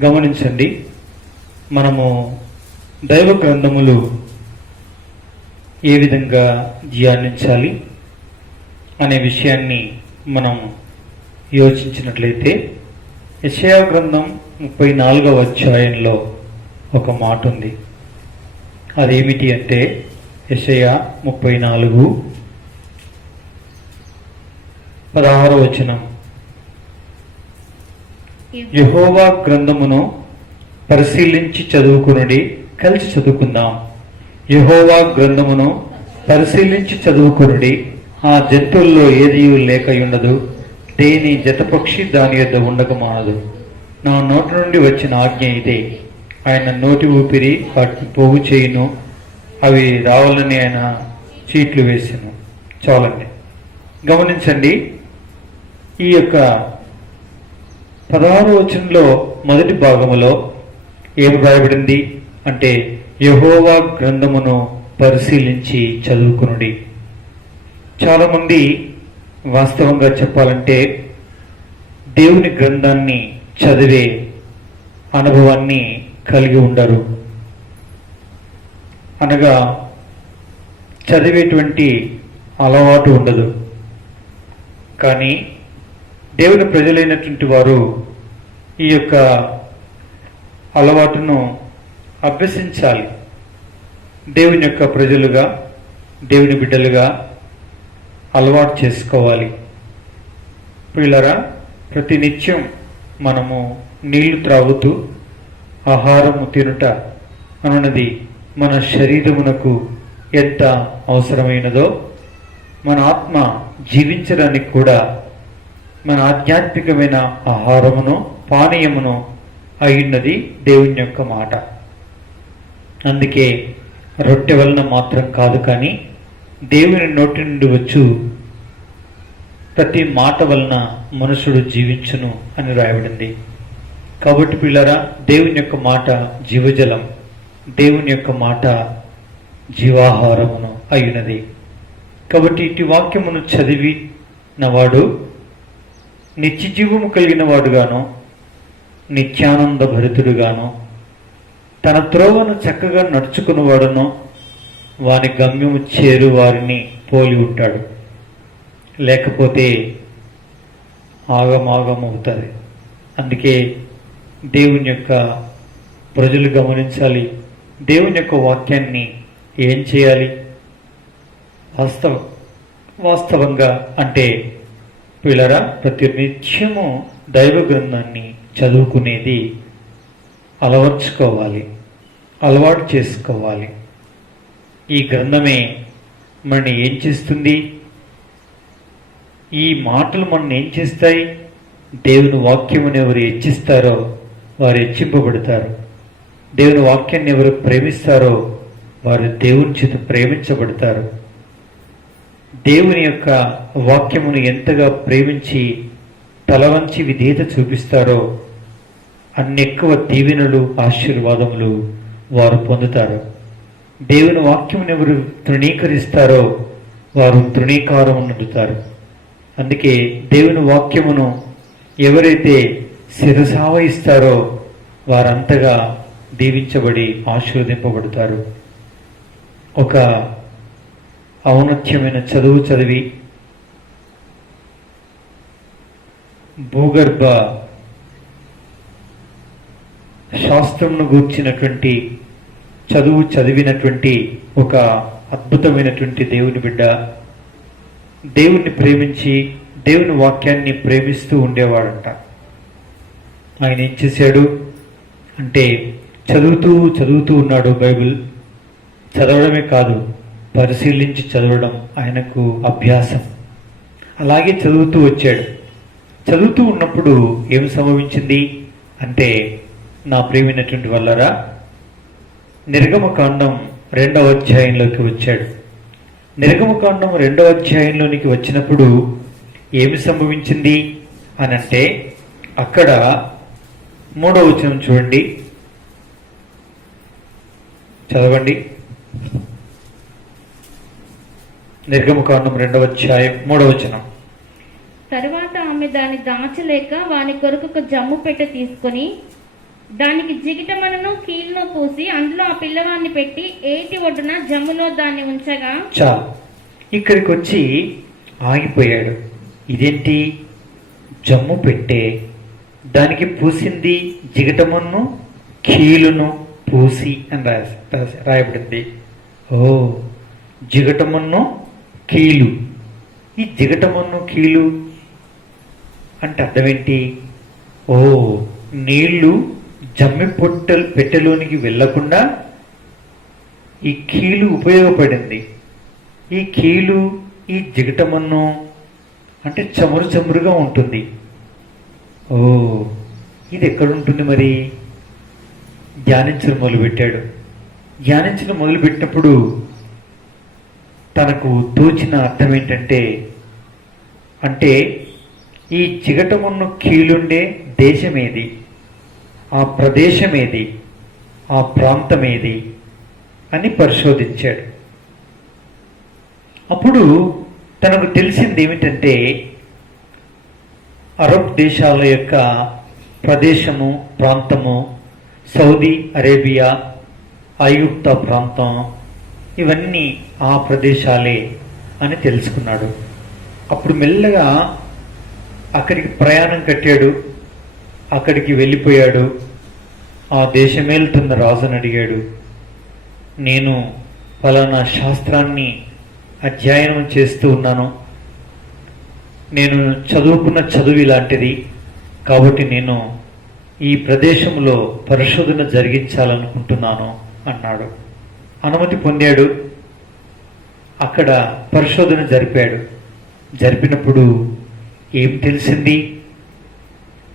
గమనించండి, మనము దైవ గ్రంథములు ఏ విధంగా ధ్యానించాలి అనే విషయాన్ని మనం యోచించినట్లయితే యెషయా గ్రంథం 34వ అధ్యాయంలో ఒక మాట ఉంది. అదేమిటి అంటే యెషయా 34:16 వచనం, యెహోవా గ్రంథమును పరిశీలించి చదువుకునుడి. కలిసి చదువుకుందాం. యెహోవా గ్రంథమును పరిశీలించి చదువుకునుడి. ఆ జంతువుల్లో ఏదీ లేకయుండదు, దేని జతపక్షి దాని యొద్ద ఉండక మానదు. నా నోటి నుండి వచ్చిన ఆజ్ఞ ఇదే, ఆయన నోటి ఊపిరి వాటిని పోగు చేయును, అవి రావాలని ఆయన చీట్లు వేసాను. చాలండి. గమనించండి, ఈ యొక్క 16వ వచనంలో మొదటి భాగములో ఏం రాయబడింది అంటే యెహోవా గ్రంథమును పరిశీలించి చదువుకునుడి. చాలామంది వాస్తవంగా చెప్పాలంటే దేవుని గ్రంథాన్ని చదివే అనుభవాన్ని కలిగి ఉండరు. అనగా చదివేటువంటి అలవాటు ఉండదు. కానీ దేవుని ప్రజలైనటువంటి వారు ఈ యొక్క అలవాటును అభ్యసించాలి. దేవుని యొక్క ప్రజలుగా, దేవుని బిడ్డలుగా అలవాటు చేసుకోవాలి. పిల్లరా, ప్రతినిత్యం మనము నీళ్లు త్రాగుతూ ఆహారము తినుట అన్నది మన శరీరమునకు ఎంత అవసరమైనదో, మన ఆత్మ జీవించడానికి కూడా మన ఆధ్యాత్మికమైన ఆహారమును పానీయమును అయ్యున్నది దేవుని యొక్క మాట. అందుకే రొట్టె వలన మాత్రం కాదు, కానీ దేవుని నోటి నుండి వచ్చు ప్రతి మాట వలన మనుషుడు జీవించును అని రాయబడింది. కాబట్టి పిల్లరా, దేవుని యొక్క మాట జీవజలం, దేవుని యొక్క మాట జీవాహారమును అయ్యున్నది. కాబట్టి ఇటు వాక్యమును చదివినవాడు నిత్య జీవము కలిగిన వాడుగాను, నిత్యానంద భరితుడుగాను, తన త్రోవను చక్కగా నడుచుకున్నవాడును వాని గమ్యము చేరు వారిని పోలి ఉంటాడు. లేకపోతే ఆగమాగమవుతుంది. అందుకే దేవుని యొక్క ప్రజలు గమనించాలి. దేవుని యొక్క వాక్యాన్ని ఏం చేయాలి? వాస్తవంగా అంటే పిల్లరా, ప్రతి నిత్యము దైవ గ్రంథాన్ని చదువుకునేది అలవాటు చేసుకోవాలి. ఈ గ్రంథమే మనని ఏం చేస్తుంది? ఈ మాటలు మనని ఏం చేస్తాయి? దేవుని వాక్యమును ఎవరు హెచ్చిస్తారో వారు హెచ్చింపబడతారు. దేవుని వాక్యాన్ని ఎవరు ప్రేమిస్తారో వారు దేవుని చేత ప్రేమించబడతారు. దేవుని యొక్క వాక్యమును ఎంతగా ప్రేమించి తలవంచి విధేయత చూపిస్తారో అన్నెక్కువ దీవెనలు, ఆశీర్వాదములు వారు పొందుతారు. దేవుని వాక్యమును ఎవరు తృణీకరిస్తారో వారు తృణీకారం పొందుతారు. అందుకే దేవుని వాక్యమును ఎవరైతే శిరసావహిస్తారో వారంతగా దీవించబడి ఆశీర్వదింపబడతారు. ఒక ఔన్నత్యమైన చదువు చదివి భూగర్భ శాస్త్రంను గూర్చినటువంటి చదువు చదివినటువంటి ఒక అద్భుతమైనటువంటి దేవుని బిడ్డ దేవుణ్ణి ప్రేమించి దేవుని వాక్యాన్ని ప్రేమిస్తూ ఉండేవాడంట. ఆయన ఏం చేశాడు అంటే చదువుతూ ఉన్నాడు. బైబిల్ చదవడమే కాదు, పరిశీలించి చదవడం ఆయనకు అభ్యాసం. అలాగే చదువుతూ వచ్చాడు. చదువుతూ ఉన్నప్పుడు ఏం సంభవించింది అంటే, నా ప్రియమైనటువంటి వల్లరా, నిర్గమకాండం 2వ అధ్యాయంలోకి వచ్చాడు. నిర్గమకాండం 2వ అధ్యాయంలోనికి వచ్చినప్పుడు ఏమి సంభవించింది అని అంటే, అక్కడ 3వ వచనం చూడండి, చదవండి. నిర్గమకాండం 2వ అధ్యాయం 3వ వచనం. తరువాత ఆమె దాన్ని దాచలేక వాని కొరకు ఒక జమ్ము పెట్టె తీసుకొని దానికి జిగిటమనను కీలును పూసి అందులో ఆ పిల్లవాడిని పెట్టి ఏటి ఒడ్డున జమ్ములో దాన్ని ఉంచగా చాలు, ఇక్కడికి వచ్చి ఆగిపోయాడు. ఇదేంటి, జమ్ము పెట్టే దానికి పూసింది జిగటమును కీలును పూసి అని రాయబడింది. ఓ, జిగటమును కీలు. ఈ జిగటమును కీలు అంటే అర్థం ఏంటి? ఓ, నీళ్లు జమ్మి పెట్టెలోనికి వెళ్లకుండా ఈ కీలు ఉపయోగపడింది. ఈ కీలు, ఈ జిగటమన్ను అంటే చమురు చమురుగా ఉంటుంది. ఓ, ఇది ఎక్కడుంటుంది మరి? ధ్యానించడం మొదలుపెట్టాడు. ధ్యానించడం మొదలుపెట్టినప్పుడు తనకు తోచిన అర్థం ఏంటంటే, అంటే ఈ జిగటమును కీలుండే దేశమేది, ఆ ప్రదేశమేది, ఆ ప్రాంతమేది అని పరిశోధించాడు. అప్పుడు తనకు తెలిసింది ఏమిటంటే, అరబ్ దేశాల యొక్క ప్రదేశము, ప్రాంతము, సౌదీ అరేబియా, ఐగుప్త ప్రాంతం, ఇవన్నీ ఆ ప్రదేశాలే అని తెలుసుకున్నాడు. అప్పుడు మెల్లగా అక్కడికి ప్రయాణం కట్టాడు. అక్కడికి వెళ్ళిపోయాడు. ఆ దేశమేలుతున్న రాజుని అడిగాడు, నేను ఫలానా శాస్త్రాన్ని అధ్యయనం చేస్తూ ఉన్నాను, నేను చదువుకున్న చదువు ఇలాంటిది, కాబట్టి నేను ఈ ప్రదేశంలో పరిశోధన జరిగించాలనుకుంటున్నాను అన్నాడు. అనుమతి పొందాడు. అక్కడ పరిశోధన జరిపాడు. జరిపినప్పుడు ఏం తెలిసింది?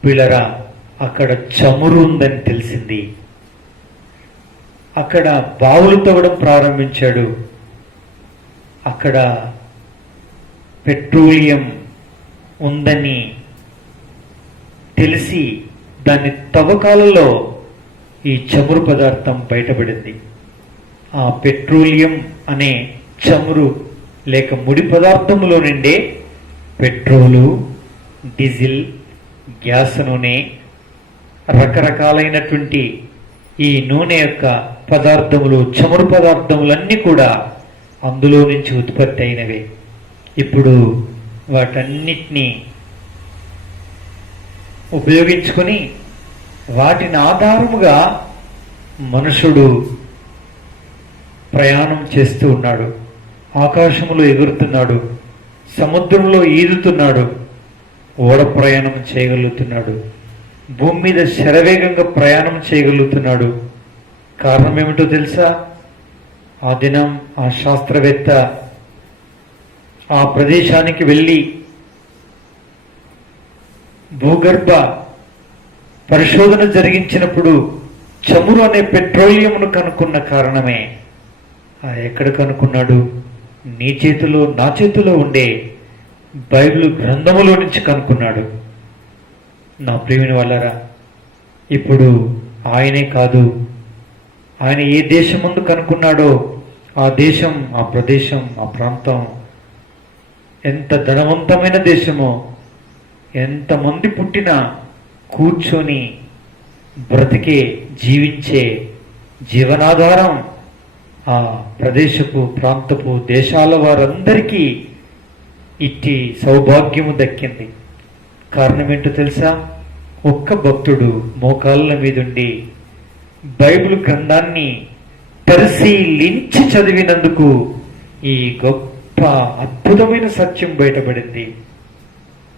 పిల్లరా, అక్కడ చమురు ఉందని తెలిసింది. అక్కడ బావులు తవ్వడం ప్రారంభించాడు. అక్కడ పెట్రోలియం ఉందని తెలిసి దాని తవ్వకాలలో ఈ చమురు పదార్థం బయటపడింది. ఆ పెట్రోలియం అనే చమురు లేక ముడి పదార్థములో నుండే పెట్రోలు, డీజిల్, గ్యాస్ నూనె, రకరకాలైనటువంటి ఈ నూనె యొక్క పదార్థములు, చమురు పదార్థములన్నీ కూడా అందులో నుంచి ఉత్పత్తి అయినవే. ఇప్పుడు వాటన్నిటినీ ఉపయోగించుకొని వాటిని ఆధారముగా మనుషుడు ప్రయాణం చేస్తూ ఉన్నాడు. ఆకాశంలో ఎగురుతున్నాడు, సముద్రంలో ఈదుతున్నాడు, ఓడ ప్రయాణం చేయగలుగుతున్నాడు, భూమి మీద శరవేగంగా ప్రయాణం చేయగలుగుతున్నాడు. కారణం ఏమిటో తెలుసా? ఆ దినం ఆ శాస్త్రవేత్త ఆ ప్రదేశానికి వెళ్ళి భూగర్భ పరిశోధన జరిగించినప్పుడు చమురు అనే పెట్రోలియంను కనుక్కున్న కారణమే. ఎక్కడ కనుక్కున్నాడు? నీ చేతిలో, నా చేతిలో ఉండే బైబిల్ గ్రంథములో నుంచి కనుక్కున్నాడు. నా ప్రియమైన వాళ్ళారా, ఇప్పుడు ఆయనే కాదు, ఆయన ఏ దేశం ముందు కనుక్కున్నాడో ఆ దేశం, ఆ ప్రదేశం, ఆ ప్రాంతం ఎంత ధనవంతమైన దేశమో, ఎంతమంది పుట్టినా కూర్చొని బ్రతికే, జీవించే జీవనాధారం ఆ ప్రదేశపు, ప్రాంతపు, దేశాల వారందరికీ ఇట్టి సౌభాగ్యము దక్కింది. కారణం ఏంటో తెలుసా? ఒక్క భక్తుడు మోకాళ్ళ మీదుండి బైబిల్ గ్రంథాన్ని పరిశీలించి చదివినందుకు ఈ గొప్ప అద్భుతమైన సత్యం బయటపడింది.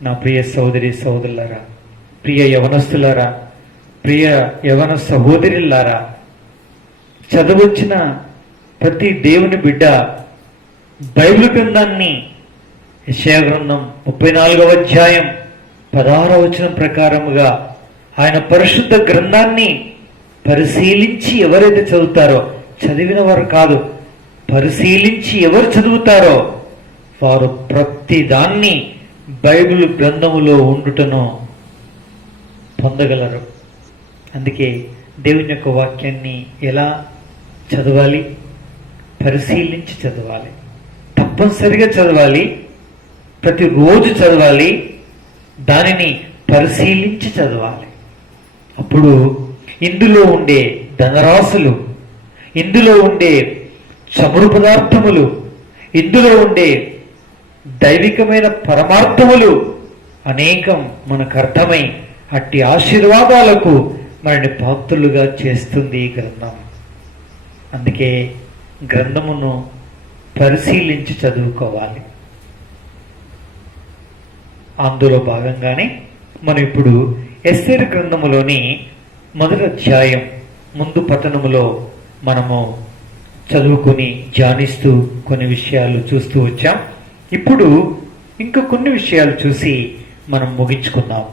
నా ప్రియ సోదరి సోదరులారా, ప్రియ యవనస్తులారా, ప్రియ యవన సహోదరులారా, చదవచ్చిన ప్రతి దేవుని బిడ్డ బైబిల్ గ్రంథాన్ని, యెషయా గ్రంథం 34వ అధ్యాయం 16వ వచనం ప్రకారముగా ఆయన పరిశుద్ధ గ్రంథాన్ని పరిశీలించి ఎవరైతే చదువుతారో, చదివిన వారు కాదు, పరిశీలించి ఎవరు చదువుతారో వారు ప్రతి దాన్ని బైబిల్ గ్రంథములో ఉండుటను పొందగలరు. అందుకే దేవుని యొక్క వాక్యాన్ని ఎలా చదవాలి? పరిశీలించి చదవాలి, తప్పనిసరిగా చదవాలి, ప్రతిరోజు చదవాలి, దానిని పరిశీలించి చదవాలి. అప్పుడు ఇందులో ఉండే ధనరాశులు, ఇందులో ఉండే చమురు పదార్థములు, ఇందులో ఉండే దైవికమైన పరమార్థములు అనేకం మనకు అర్థమై అట్టి ఆశీర్వాదాలకు మనని పాత్రులుగా చేస్తుంది ఈ గ్రంథం. అందుకే గ్రంథమును పరిశీలించి చదువుకోవాలి. అందులో భాగంగానే మనం ఇప్పుడు ఎస్తేరు గ్రంథములోని మొదటి అధ్యాయం ముందు పట్టణములో మనము చదువుకుని ధ్యానిస్తూ కొన్ని విషయాలు చూస్తూ వచ్చాం. ఇప్పుడు ఇంకా కొన్ని విషయాలు చూసి మనం ముగించుకుందాం.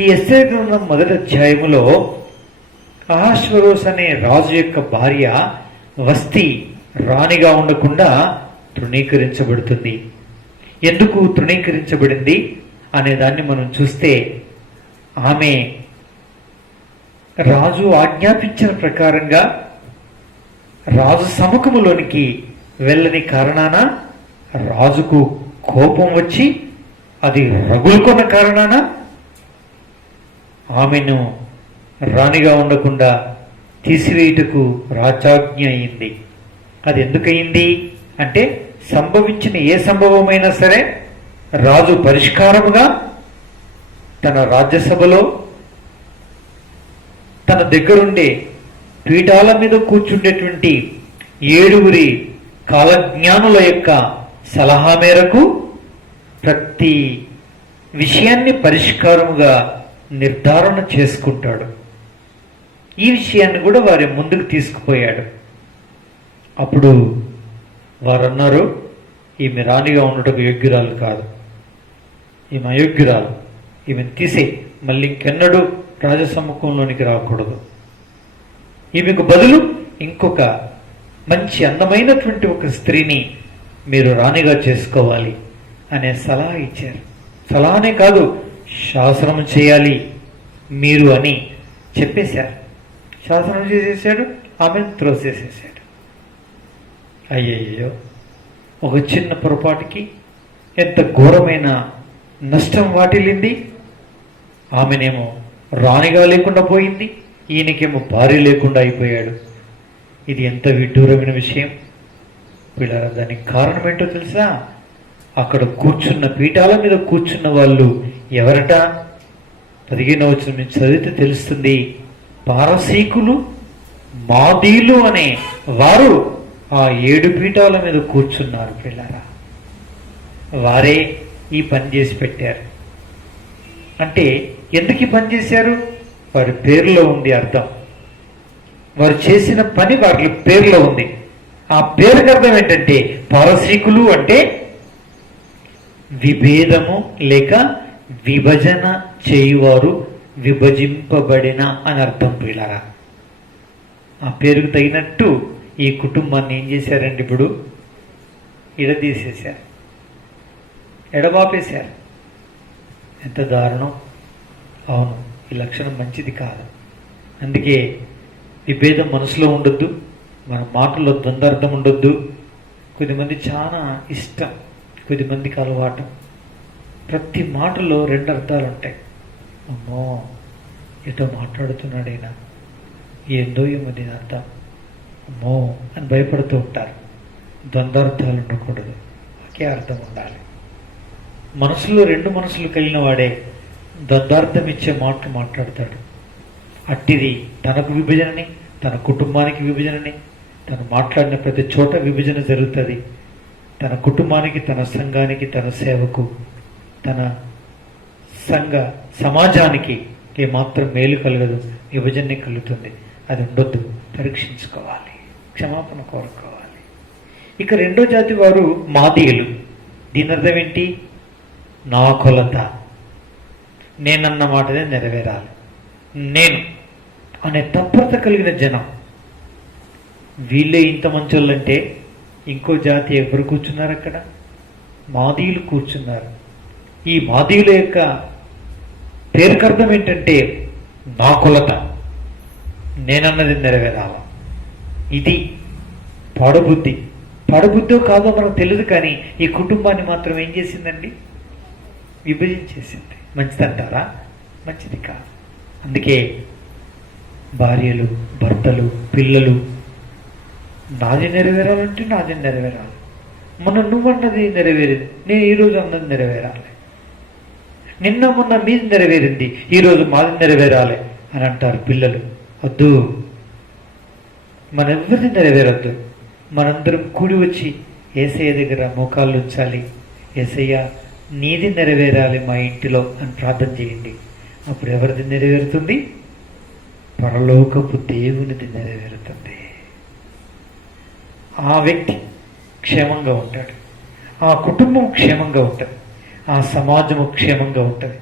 ఈ ఎస్తేరు గ్రంథం మొదటి అధ్యాయములో అహష్వేరోషు అనే రాజు యొక్క భార్య వస్తి రాణిగా ఉండకుండా తృణీకరించబడుతుంది. ఎందుకు తృణీకరించబడింది అనే దాన్ని మనం చూస్తే, ఆమె రాజు ఆజ్ఞాపించిన ప్రకారంగా రాజు సముఖములోనికి వెళ్ళని కారణాన రాజుకు కోపం వచ్చి అది రగులుకున్న కారణాన ఆమెను రాణిగా ఉండకుండా తీసివేయుటకు రాజాజ్ఞ అయింది. అది ఎందుకయింది అంటే, సంభవించిన ఏ సంభవమైనా సరే రాజు పరిష్కారముగా తన రాజ్యసభలో తన దగ్గరుండే పీఠాల మీద కూర్చుండేటువంటి 7 కాలజ్ఞానుల యొక్క సలహా మేరకు ప్రతి విషయాన్ని పరిష్కారముగా నిర్ధారణ చేసుకుంటాడు. ఈ విషయాన్ని కూడా వారి ముందుకు తీసుకుపోయాడు. అప్పుడు వారు అన్నారు, ఈమె రాణిగా ఉండటకు యోగ్యురాలు కాదు, ఈమె అయోగ్యురాలు, ఈమెను తీసే మళ్ళీ ఇంకెన్నడూ రాజసమ్ముఖంలోనికి రాకూడదు, ఈమెకు బదులు ఇంకొక మంచి అందమైనటువంటి ఒక స్త్రీని మీరు రాణిగా చేసుకోవాలి అనే సలహా ఇచ్చారు. సలహానే కాదు, శాసనం చేయాలి మీరు అని చెప్పేశారు. శాసనం చేసేసాడు, ఆమెను త్రోసేసేసాడు. అయ్యయ్యో, ఒక చిన్న పొరపాటుకి ఎంత ఘోరమైన నష్టం వాటిల్లింది. ఆమెనేమో రాణిగా లేకుండా పోయింది, ఈయనకేమో భార్య లేకుండా అయిపోయాడు. ఇది ఎంత విడ్డూరమైన విషయం పిల్లరా. దానికి కారణం ఏంటో తెలుసా? అక్కడ కూర్చున్న పీఠాల మీద కూర్చున్న వాళ్ళు ఎవరట? 15వ వచనం నుంచి చదివితే తెలుస్తుంది. పారసీకులు, మాదీలు అనే వారు ఆ 7 పీఠాల మీద కూర్చున్నారు పిల్లరా. వారే ఈ పని చేసి పెట్టారు. అంటే ఎందుకు ఈ పని చేశారు? వారి పేరులో ఉంది అర్థం. వారు చేసిన పని వారి పేరులో ఉంది. ఆ పేరుకి అర్థం ఏంటంటే, పారసీకులు అంటే విభేదము లేక విభజన చేయువారు, విభజింపబడిన అని అర్థం పిల్లరా. ఆ పేరుకు తగినట్టు ఈ కుటుంబాన్ని ఏం చేశారండి? ఇప్పుడు ఇడదీసేశారు, ఎడబాపేశారు. ఎంత దారుణం! అవును, ఈ లక్షణం మంచిది కాదు. అందుకే విభేదం మనసులో ఉండొద్దు, మన మాటల్లో ద్వంద్వార్థం ఉండొద్దు. కొద్దిమంది చాలా ఇష్టం, కొద్దిమందికి అలవాటు. ప్రతి మాటలో 2 అర్థాలు ఉంటాయి. అమ్మో, ఏదో మాట్లాడుతున్నాడైనా, ఏందో ఏమో దీని అర్థం, అమ్మో అని భయపడుతూ ఉంటారు. ద్వంద్వార్థాలు ఉండకూడదు, ఒకే అర్థం ఉండాలి. మనసులో 2 మనసులు కలిగిన వాడే ద్వంద్వార్థం ఇచ్చే మాటలు మాట్లాడతాడు. అట్టిది తనకు విభజనని, తన కుటుంబానికి విభజనని, తను మాట్లాడిన ప్రతి చోట విభజన జరుగుతుంది. తన కుటుంబానికి, తన సంఘానికి, తన సేవకు, తన సంఘ సమాజానికి ఏమాత్రం మేలు కలగదు, విభజనే కలుగుతుంది. అది ఉండొద్దు, పరీక్షించుకోవాలి, క్షమాపణ కోరుకోవాలి. ఇక 2వ జాతి వారు మాదీయులు. దీని అర్థం ఏంటి? నా కొలత, నేనన్న మాటనే నెరవేరాలి, నేను అనే తత్పరత కలిగిన జనం. వీళ్ళే ఇంత మంచోళ్ళంటే ఇంకో జాతి ఎవరు కూర్చున్నారు అక్కడ? మాదీయులు కూర్చున్నారు. ఈ మాదీయుల యొక్క పేరుకు అర్థం ఏంటంటే నా కొలత, నేనన్నది నెరవేరాల. ఇది పాడబుద్ధి. పాడబుద్ధో కాదో మనకు తెలియదు, కానీ ఈ కుటుంబాన్ని మాత్రం ఏం చేసిందండి? విభజించేసింది. మంచిదంటారా? మంచిది కాదు. అందుకే భార్యలు, భర్తలు, పిల్లలు నాది నెరవేరాలంటే నాది నెరవేరాలి. మొన్న నువ్వన్నది నెరవేరింది, నేను ఈరోజు అన్నది నెరవేరాలి. నిన్న మొన్న మీది నెరవేరింది, ఈరోజు మాది నెరవేరాలి అని అంటారు పిల్లలు. వద్దు, మనెవ్వరిది నెరవేరొద్దు. మనందరం కూడి వచ్చి యేసయ్య దగ్గర మోకాళ్ళు ఉంచాలి. యేసయ్య నీది నెరవేరాలి మా ఇంటిలో అని ప్రార్థన చేయండి. అప్పుడు ఎవరిది నెరవేరుతుంది? పరలోకపు దేవునిది నెరవేరుతుంది. ఆ వ్యక్తి క్షేమంగా ఉంటాడు, ఆ కుటుంబం క్షేమంగా ఉంటుంది, ఆ సమాజము క్షేమంగా ఉంటుంది,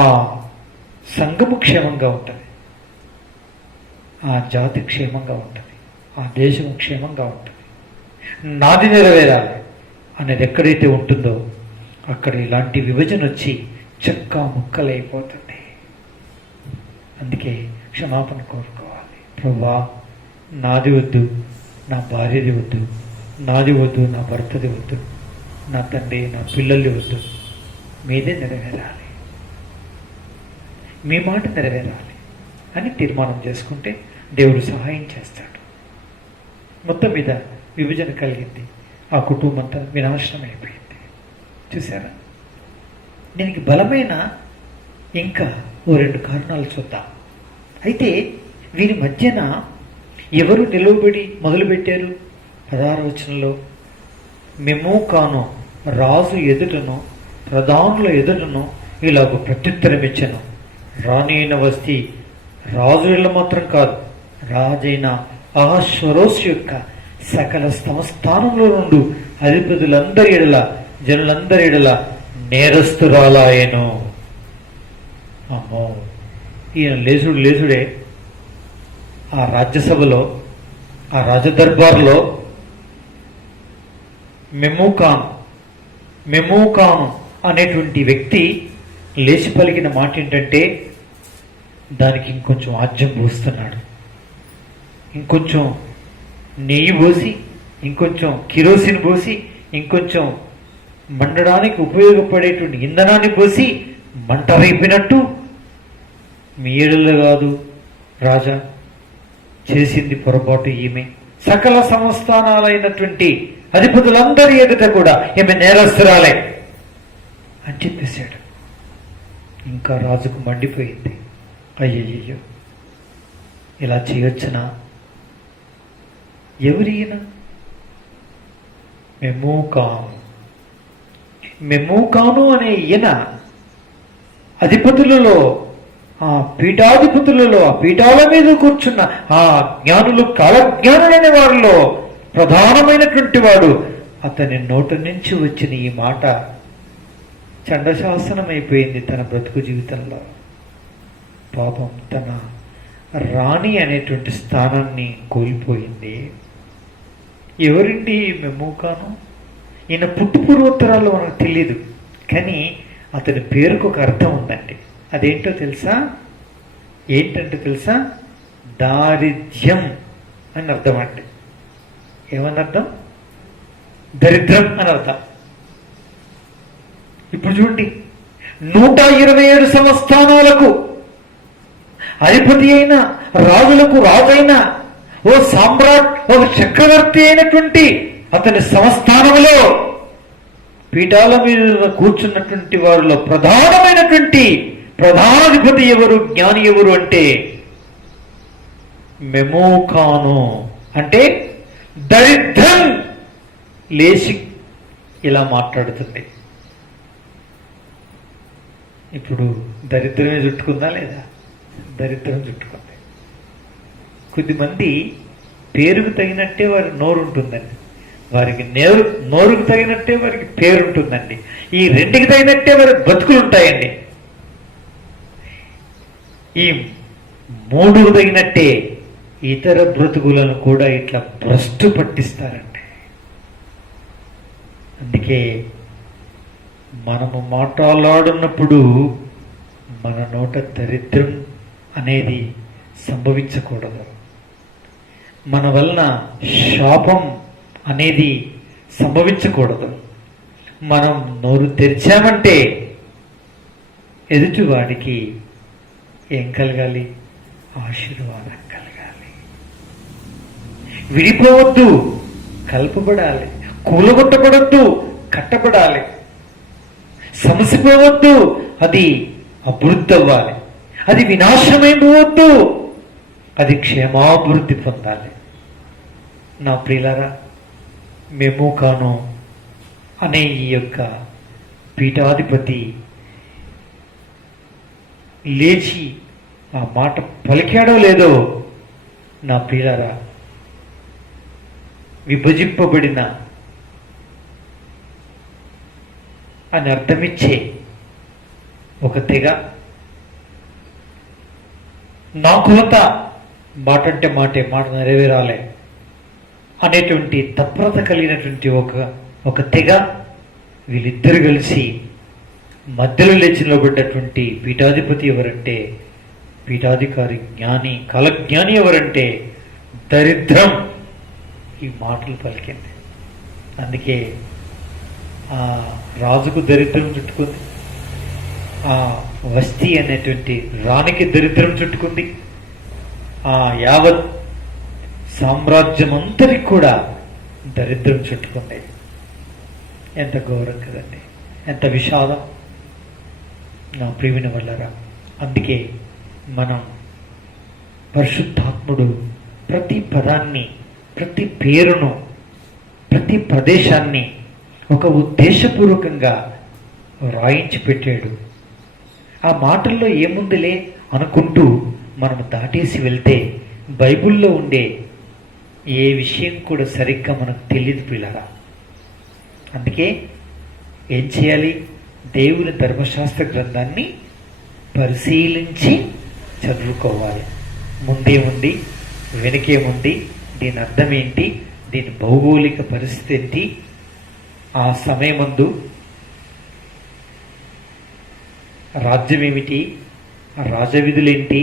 ఆ సంఘము క్షేమంగా ఉంటుంది, ఆ జాతి క్షేమంగా ఉంటుంది, ఆ దేశం క్షేమంగా ఉంటుంది. నాది నెరవేరాలి అనేది ఎక్కడైతే ఉంటుందో అక్కడ ఇలాంటి విభజన వచ్చి చెక్క ముక్కలైపోతుంది. అందుకే క్షమాపణ కోరుకోవాలి. ప్రభువా, నాది వద్దు, నా భార్యది వద్దు, నాది వద్దు, నా భర్తది వద్దు, నా తండ్రి, నా పిల్లల్ని వద్దు, మీదే నెరవేరాలి, మీ మాట నెరవేరాలి అని తీర్మానం చేసుకుంటే దేవుడు సహాయం చేస్తాడు. మొత్తం మీద విభజన కలిగింది, ఆ కుటుంబం అంతా వినాశనం అయిపోయింది. చూసారా? దీనికి బలమైన ఇంకా ఓ 2 కారణాలు చూద్దాం. అయితే వీరి మధ్యన ఎవరు నిలువబడి మొదలుపెట్టారు? 16వ వచనంలో మెమూకాను రాజు ఎదుటను ప్రధానుల ఎదుటను ఇలాగ ప్రత్యుత్తరం ఇచ్చాను. రాణి వస్తీ రాజు ఇళ్ళ మాత్రం కాదు, రాజైన అహశ్వరోష్ యొక్క సకల సంస్థానంలో నుండి అధిపతులందరి ఎడల, జనులందరి ఎడల నేరస్తురాలాయను. అమ్మో, ఈయన లేచుడే ఆ రాజ్యసభలో, ఆ రాజదర్బార్లో మెమూకాను అనేటువంటి వ్యక్తి లేచి పలికిన మాట ఏంటంటే, దానికి ఇంకొంచెం ఆజ్యం పోస్తున్నాడు, ఇంకొంచెం నెయ్యి పోసి, ఇంకొంచెం కిరోసిన్ పోసి, ఇంకొంచెం మండడానికి ఉపయోగపడేటువంటి ఇంధనాన్ని పోసి మంట రేపినట్టు, మీ ఏడులో కాదు రాజా, చేసింది పొరపాటు ఈమె, సకల సంస్థానాలైనటువంటి అధిపతులందరి ఎదుట కూడా ఈమె నేరస్తురాలే అని చెప్పేశాడు. ఇంకా రాజుకు మండిపోయింది. అయ్యయ్యో, ఇలా చేయొచ్చునా? ఎవరైన? మెమూకాను అనే ఈయన అధిపతులలో, ఆ పీఠాధిపతులలో, ఆ పీఠాల మీద కూర్చున్న ఆ జ్ఞానులు, కాలజ్ఞానులైన వారిలో ప్రధానమైనటువంటి వాడు. అతని నోటి నుంచి వచ్చిన ఈ మాట చండశాసనం అయిపోయింది తన బ్రతుకు జీవితంలో. పాపం తన రాణి అనేటువంటి స్థానాన్ని కోల్పోయింది. ఎవరిండి మెమూకాను? ఈయన పుట్టుపూర్వోత్తరాల్లో మనకు తెలియదు, కానీ అతని పేరుకు ఒక అర్థం ఉందండి. అదేంటో తెలుసా? ఏంటంటే తెలుసా? దారిద్ర్యం అని అర్థం అండి. ఏమని అర్థం? దరిద్రం అని అర్థం. ఇప్పుడు చూడండి, 127 సంస్థానాలకు అధిపతి అయిన, రాజులకు రాజైన ఓ సామ్రాట్, ఒక చక్రవర్తి అయినటువంటి అతని సంస్థానంలో పీఠాల మీద కూర్చున్నటువంటి వారిలో ప్రధానమైనటువంటి ప్రధానాధిపతి ఎవరు, జ్ఞాని ఎవరు అంటే మెమూకాను. అంటే దరిద్రం లేచి ఇలా మాట్లాడుతుంది. ఇప్పుడు దరిద్రమే చుట్టుకుందా లేదా? దరిద్రం చుట్టుకుంది. కొద్దిమంది పేరుకు తగినట్టే వారి నోరు ఉంటుందండి, వారికి నోరుకు తగినట్టే వారికి పేరు ఉంటుందండి, ఈ రెండుకి తగినట్టే వారి బతుకులు ఉంటాయండి, ఈ 3కు తగినట్టే ఇతర బ్రతుకులను కూడా ఇట్లా భ్రష్టు పట్టిస్తారండి. అందుకే మనము మాట్లాడున్నప్పుడు మన నోట దరిద్రం అనేది సంభవించకూడదు. మన వలన శాపం అనేది సంభవించకూడదు. మనం నోరు తెరిచామంటే ఎదుటివాడికి ఏం కలగాలి? ఆశీర్వాదం కలగాలి. విడిపోవద్దు, కలపబడాలి. కూలగొట్టబడద్దు, కట్టబడాలి. సమసిపోవద్దు, అది అభివృద్ధి అవ్వాలి. అది వినాశమైపోవద్దు, అది క్షేమాభివృద్ధి పొందాలి. నా ప్రియులారా, మేము కాను అనే ఈ యొక్క పీఠాధిపతి లేచి ఆ మాట పలికాడో లేదో, నా ప్రియులారా, విభజింపబడిన అని అర్థమిచ్చే ఒక తెగ, నా కులత, మాట అంటే మాటే, మాట నెరవేరాలే అనేటువంటి తత్పరత కలిగినటువంటి ఒక తెగ, వీళ్ళిద్దరు కలిసి మధ్యలో లేచి నిలబడ్డటువంటి పీఠాధిపతి ఎవరంటే, పీఠాధికారి జ్ఞాని, కాలజ్ఞాని ఎవరంటే దరిద్రం ఈ మాటలు పలికింది. అందుకే ఆ రాజుకు దరిద్రం చుట్టుకుంది, ఆ వస్తీ అనేటువంటి రాణికి దరిద్రం చుట్టుకుంది, ఆ యావత్ సామ్రాజ్యం అంతరికి కూడా దరిద్రం చుట్టుకుంది. ఎంత ఘోరం కదండి, ఎంత విషాదం నా ప్రియమైన వల్లరా. అందుకే మనం పరిశుద్ధాత్ముడు ప్రతి పదాన్ని, ప్రతి పేరును, ప్రతి ప్రదేశాన్ని ఒక ఉద్దేశపూర్వకంగా రాయించి పెట్టాడు. ఆ మాటల్లో ఏముందిలే అనుకుంటూ మనం దాటేసి వెళ్తే బైబిల్లో ఉండే ఏ విషయం కూడా సరిగ్గా మనకు తెలియదు పిల్లరా. అందుకే ఏం చేయాలి? దేవుని ధర్మశాస్త్ర గ్రంథాన్ని పరిశీలించి చదువుకోవాలి. ముందేముంది, వెనుకేముంది, దీని అర్థం ఏంటి, దీని భౌగోళిక పరిస్థితి ఏంటి, ఆ సమయమందు రాజ్యం ఏమిటి, ఆ రాజవిధులేంటి,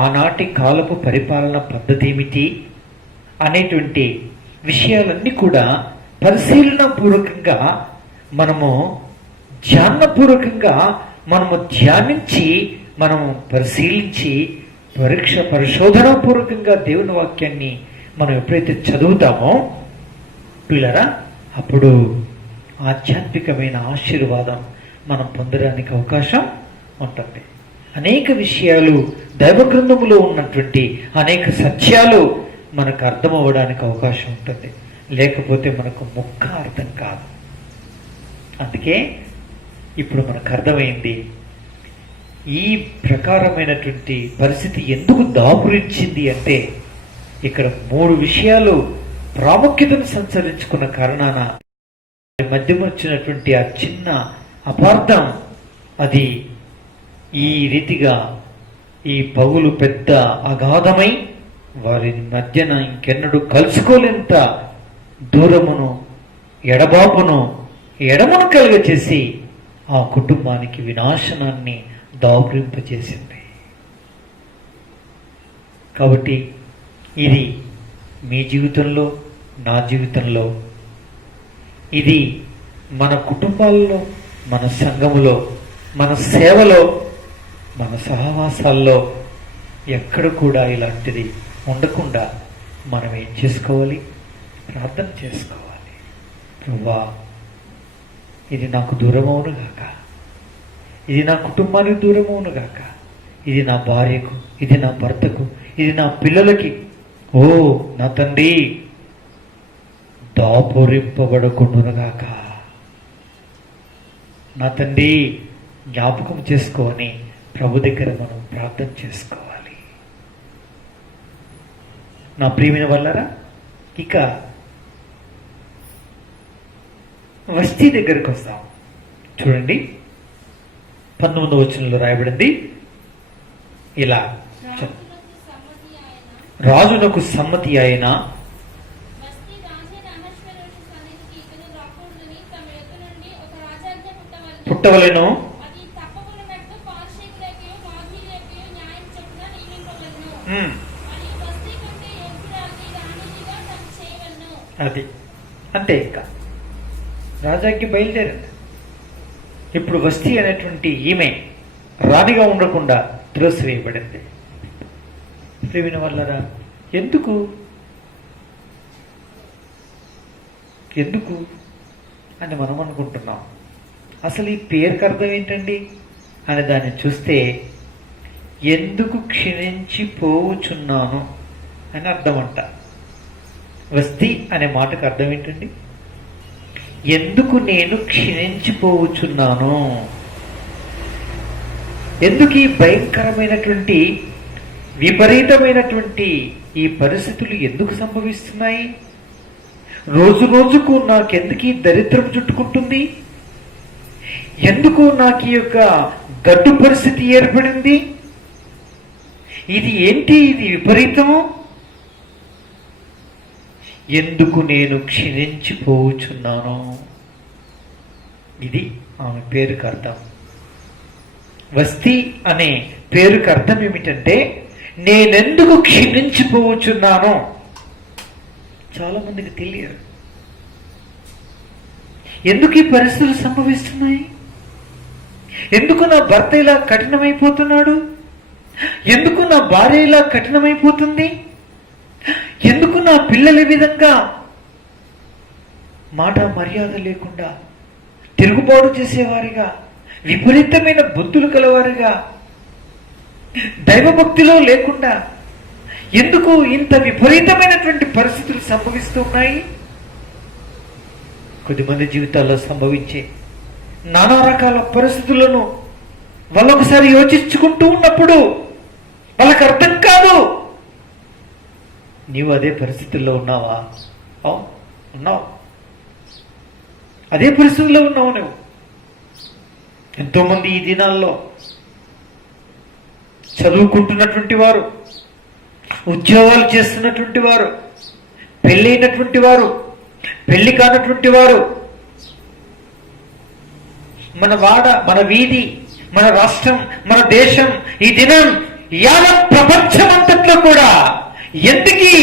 ఆనాటి కాలపు పరిపాలన పద్ధతి ఏమిటి అనేటువంటి విషయాలన్నీ కూడా పరిశీలనాపూర్వకంగా మనము ధ్యానపూర్వకంగా మనము ధ్యానించి, మనము పరిశీలించి, పరిశోధనాపూర్వకంగా దేవుని వాక్యాన్ని మనం ఎప్పుడైతే చదువుతామో పిల్లరా, అప్పుడు ఆధ్యాత్మికమైన ఆశీర్వాదం మనం పొందడానికి అవకాశం ఉంటుంది. అనేక విషయాలు దైవగ్రంథములో ఉన్నటువంటి అనేక సత్యాలు మనకు అర్థం అవ్వడానికి అవకాశం ఉంటుంది. లేకపోతే మనకు ముక్క అర్థం కాదు. అందుకే ఇప్పుడు మనకు అర్థమైంది ఈ ప్రకారమైనటువంటి పరిస్థితి ఎందుకు దాపురించింది అంటే, ఇక్కడ 3 విషయాలు ప్రాముఖ్యతను సంచరించుకున్న కారణాన మధ్య వచ్చినటువంటి ఆ చిన్న అపార్థం, అది ఈ రీతిగా ఈ పగులు పెద్ద అగాధమై వారి మధ్యన ఇంకెన్నడూ కలుసుకోలేంత దూరమును, ఎడమను కలుగచేసి ఆ కుటుంబానికి వినాశనాన్ని దాపురింపచేసింది. కాబట్టి ఇది మీ జీవితంలో, నా జీవితంలో, ఇది మన కుటుంబాల్లో, మన సంఘములో, మన సేవలో, మన సహవాసాల్లో ఎక్కడ కూడా ఇలాంటిది ఉండకుండా మనం ఏం చేసుకోవాలి? ప్రార్థన చేసుకోవాలి. ప్రభువా, ఇది నాకు దూరమవును గాక, ఇది నా కుటుంబానికి దూరమవును గాక, ఇది నా భార్యకు, ఇది నా భర్తకు, ఇది నా పిల్లలకి, ఓ నా తండ్రి, దాపురింపబడకుండునుగాక. నా తండ్రి జ్ఞాపకం చేసుకొని ప్రభు దగ్గర మనం ప్రార్థన చేసుకోవాలి. నా ప్రియమైన వల్లరా, ఇక వస్తీ దగ్గరికి వస్తాం. చూడండి, 19వ వచనంలో రాయబడింది ఇలా, రాజునకు సమ్మతి అయిన పుట్టవలెను, అది అంతే. ఇంకా రాజాకి బయలుదేరింది. ఇప్పుడు వస్తీ అనేటువంటి ఈమె రాణిగా ఉండకుండా త్రోసివేయబడింది. ప్రియమైన వాళ్ళరా, ఎందుకు ఎందుకు అని మనం అనుకుంటున్నాం. అసలు ఈ పేరుకి అర్థం ఏంటండి అని దాన్ని చూస్తే, ఎందుకు క్షీణించిపోవుచున్నాను అని అర్థం అంట. వస్తి అనే మాటకు అర్థం ఏంటండి? ఎందుకు నేను క్షీణించిపోవుచున్నాను, ఎందుకు ఈ భయంకరమైనటువంటి విపరీతమైనటువంటి ఈ పరిస్థితులు ఎందుకు సంభవిస్తున్నాయి? రోజు రోజుకు నాకెందుకు ఈ దరిద్రం చుట్టుకుంటుంది? ఎందుకు నాకు ఈ యొక్క గడ్డు పరిస్థితి ఏర్పడింది? ఇది ఏంటి? ఇది విపరీతము. ఎందుకు నేను క్షీణించిపోవచ్చున్నాను? ఇది ఆమె పేరుకి అర్థం. వస్తి అనే పేరుకి అర్థం ఏమిటంటే, నేనెందుకు క్షీణించిపోవచ్చున్నాను. చాలా మందికి తెలియదు. ఎందుకు ఈ పరిస్థితులు సంభవిస్తున్నాయి? ఎందుకు నా భర్త ఇలా కఠినమైపోతున్నాడు? ఎందుకు నా భార్య ఇలా కఠినమైపోతుంది? ఎందుకు నా పిల్లలు ఈ విధంగా మాట మర్యాద లేకుండా తిరుగుబాటు చేసేవారిగా, విపరీతమైన బుద్ధులు కలవారిగా, దైవభక్తిలో లేకుండా ఎందుకు ఇంత విపరీతమైనటువంటి పరిస్థితులు సంభవిస్తున్నాయి? కొద్దిమంది జీవితాల్లో సంభవించే నానా రకాల పరిస్థితులను వాళ్ళు ఒకసారి యోచించుకుంటూ ఉన్నప్పుడు వాళ్ళకి అర్థం కాదు. నీవు అదే పరిస్థితుల్లో ఉన్నావా? ఉన్నావు. అదే పరిస్థితుల్లో ఉన్నావు నువ్వు. ఎంతోమంది ఈ దినాల్లో చదువుకుంటున్నటువంటి వారు, ఉద్యోగాలు చేస్తున్నటువంటి వారు, పెళ్ళైనటువంటి వారు, పెళ్లి కానటువంటి వారు, మన వాడ, మన వీధి, మన రాష్ట్రం, మన దేశం, ఈ దినం యావత్ ప్రపంచమంతట్లో కూడా ఎందుకీ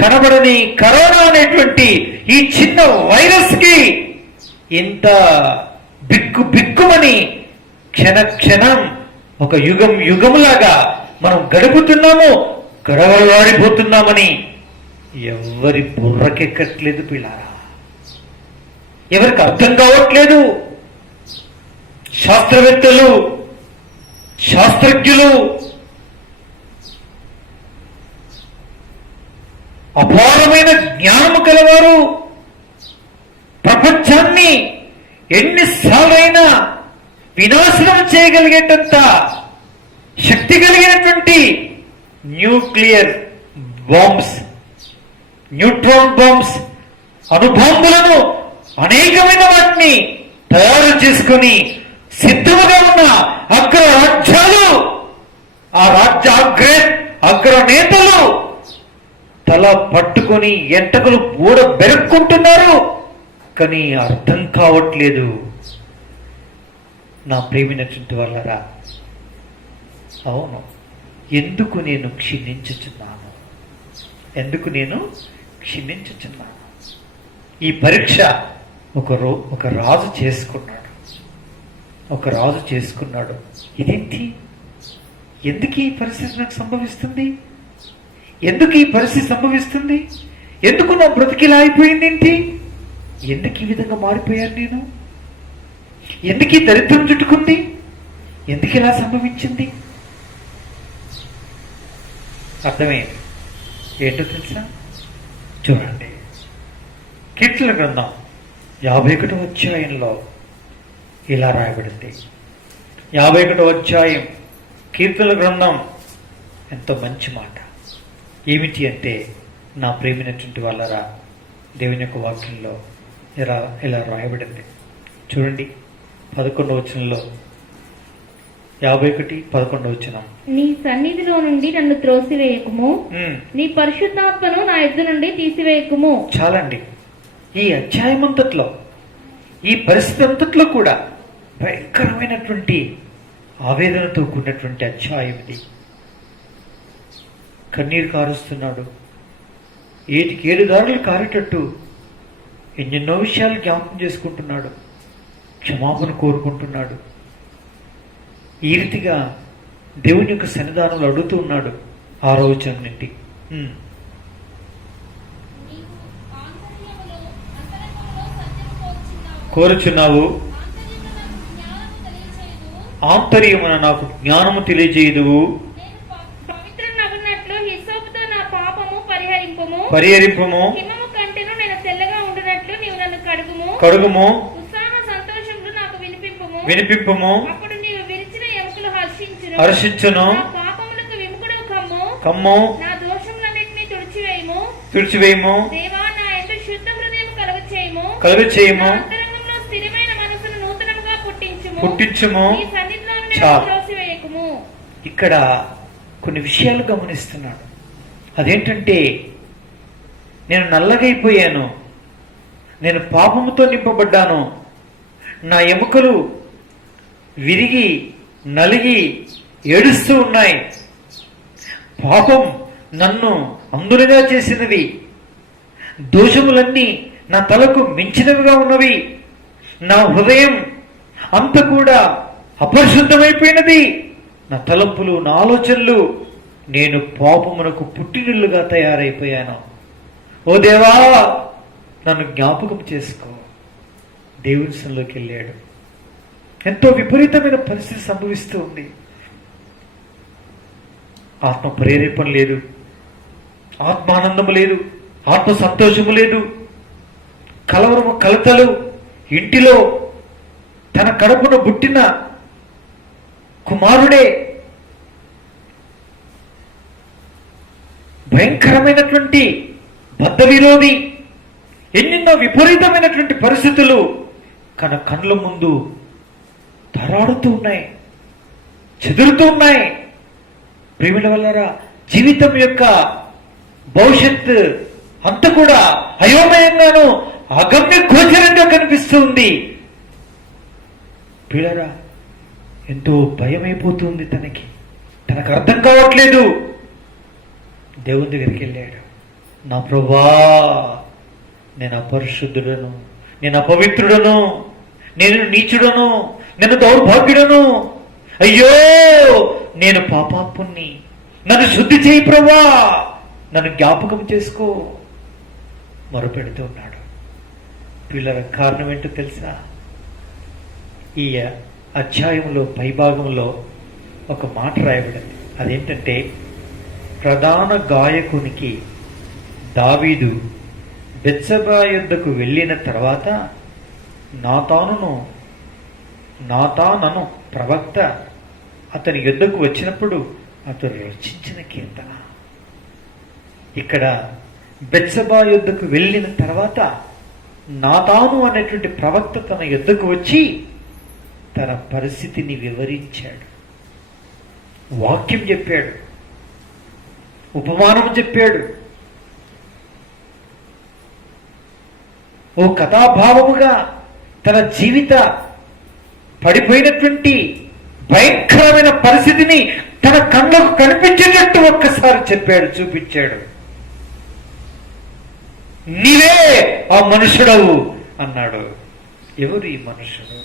కనబడని కరోనా అనేటువంటి ఈ చిన్న వైరస్ కి ఇంత బిక్కుమని క్షణ క్షణం ఒక యుగములాగా మనం గడుపుతున్నాము, గడవలాడిపోతున్నామని ఎవరి బుర్రకెక్కట్లేదు పిల్లారా. ఎవరికి అర్థం కావట్లేదు. శాస్త్రవేత్తలు, శాస్త్రజ్ఞులు, అపారమైన జ్ఞానము కలవారు ప్రపంచాన్ని ఎన్నిసార్లైనా వినాశనం చేయగలిగేటంత శక్తి కలిగినటువంటి న్యూక్లియర్ బాంబ్స్, న్యూట్రాన్ బాంబ్స్, అణుబాంబులను అనేకమైన వాటిని తయారు చేసుకుని సిద్ధముగా ఉన్న అగ్ర రాజ్యాలు, ఆ రాజ్య అగ్ర నేతలు తల పట్టుకొని ఎంటకులు బూడ బెరుక్కుంటున్నారు. కానీ అర్థం కావట్లేదు. నా ప్రేమినటువంటి వాళ్ళరా, అవును, ఎందుకు నేను క్షీణించుచున్నాను? ఎందుకు నేను క్షీణించుచున్నాను? ఈ పరీక్ష ఒక రాజు చేసుకున్నాడు. ఒక రాజు చేసుకున్నాడు. ఇదేంటి? ఎందుకు ఈ పరిస్థితి నాకు సంభవిస్తుంది? ఎందుకు ఈ పరిస్థితి సంభవిస్తుంది? ఎందుకు నా బ్రతికిలా అయిపోయింది? ఏంటి? ఎందుకు ఈ విధంగా మారిపోయాను నేను? ఎందుకు ఈ దరిద్రం చుట్టుకుంది? ఎందుకు ఇలా సంభవించింది? అర్థమైంది. ఏంటో తెలుసా? చూడండి, కీర్తన గ్రంథం 51వ అధ్యాయంలో ఇలా రాయబడింది. 51వ అధ్యాయం కీర్తన గ్రంథం ఎంతో మంచి మాట. ఏమిటి అంటే, నా ప్రేమినటువంటి వాళ్ళరా, దేవుని యొక్క వాక్యంలో ఇలా రాయబడింది. చూడండి, 11వ వచనంలో, 51:11 వచనం. నీ సన్నిధిలో నుండి నన్ను త్రోసివేయకుము, నీ పరిశుద్ధాత్మను నా ఎద్దు నుండి తీసివేయకుము. చాలండి. ఈ అధ్యాయం అంతట్లో, ఈ పరిస్థితి అంతట్లో కూడా భయంకరమైనటువంటి ఆవేదనతో కూడినటువంటి అధ్యాయం ఇది. కన్నీరు కారుస్తున్నాడు. 7 దారులు కారేటట్టు ఎన్నెన్నో విషయాలు జ్ఞాపకం చేసుకుంటున్నాడు. క్షమాపణ కోరుకుంటున్నాడు. ఈ రీతిగా దేవుని యొక్క సన్నిధానంలో అడుగుతూ ఉన్నాడు. 6వ వచనం నుండి. నీవు అంతరంగములో సత్యము కోరుచున్నావు, ఆంతర్యమున నాకు జ్ఞానము తెలియజేయుదువు. నేను పవిత్రునగునట్లు హిస్సోపుతో నా పాపము పరిహరింపుము. హిమము కంటెను నేను తెల్లగా ఉండునట్లు నీవు నన్ను కడుగుము. ఉత్సాహ సంతోషములు నాకు వినిపింపుము. అప్పుడు నీవు విరిచిన ఎముకలు హర్షించును. నా పాపములకు విముఖుడు కమ్ము. నా దోషములన్నిటినీ తుడిచివేయుము. దేవా, నా యందు శుద్ధ హృదయము కలుగచేయుము. అంతరంగంలో స్థిరమైన మనసును నూతనముగా పుట్టించుము. నీ సన్నిధిలో నుండి నన్ను త్రోసివేయకుము. ఇక్కడ కొన్ని విషయాలు గమనిస్తున్నాడు. అదేంటంటే, నేను నల్లగైపోయాను, నేను పాపముతో నింపబడ్డాను, నా ఎముకలు విరిగి నలిగి ఏడుస్తూ ఉన్నాయి, పాపం నన్ను అందులుగా చేసినది, దోషములన్నీ నా తలకు మించినవిగా ఉన్నవి, నా హృదయం అంత కూడా అపరిశుద్ధమైపోయినది, నా తలంపులు నా ఆలోచనలు, నేను పాపమునకు పుట్టినిల్లుగా తయారైపోయాను. ఓ దేవా, నన్ను జ్ఞాపకం చేసుకో. దేవుని సన్నిధిలోకి వెళ్ళాడు. ఎంతో విపరీతమైన పరిస్థితి సంభవిస్తూ ఉంది. ఆత్మ ప్రేరేపణ లేదు, ఆత్మానందము లేదు, ఆత్మ సంతోషము లేదు, కలవరము కలతలు. ఇంటిలో తన కడుపున పుట్టిన కుమారుడే భయంకరమైనటువంటి బద్ధ విరోధి, ఎన్నెన్నో విపరీతమైనటువంటి పరిస్థితులు తన కళ్ళ ముందు తరాడుతూ ఉన్నాయి, చెదురుతూ ఉన్నాయి. ప్రేమిల వల్లరా, జీవితం యొక్క భవిష్యత్ అంతా కూడా అయోమయంగాను అగమ్య గోచరంగా కనిపిస్తుంది. పిల్లరా, ఎంతో భయమైపోతుంది తనకు అర్థం కావట్లేదు. దేవుని దగ్గరికి వెళ్ళాడు. నా ప్రభువా, నేను అపరిశుద్ధుడను, నేను అపవిత్రుడను, నేను నీచుడను, నేను దౌర్భాగ్యుడను, అయ్యో నేను పాపాత్ముణ్ణి, నన్ను శుద్ధి చేయి ప్రభువా, నన్ను జ్ఞాపకం చేసుకో మొరపెడుతూ ఉన్నాడు. పిల్లల కారణం ఏంటో తెలుసా? ఈ అధ్యాయంలో పైభాగంలో ఒక మాట రాయబడింది. అదేంటంటే, ప్రధాన గాయకునికి దావీదు బెత్షెబా యొద్దకు వెళ్ళిన తర్వాత నాతానను ప్రవక్త అతని యొద్దకు వచ్చినప్పుడు అతను రచించిన కీర్తన. ఇక్కడ బెత్షెబా యొద్దకు వెళ్ళిన తర్వాత నాతాను అనేటువంటి ప్రవక్త తన యొద్దకు వచ్చి తన పరిస్థితిని వివరించాడు, వాక్యం చెప్పాడు, ఉపమానం చెప్పాడు. ఓ కథాభావముగా తన జీవిత పడిపోయినటువంటి భయంకరమైన పరిస్థితిని తన కళ్ళకు కనిపించేటట్టు ఒక్కసారి చెప్పాడు, చూపించాడు. నీవే ఆ మనుషుడవు అన్నాడు. ఎవరు ఈ మనుషుడు?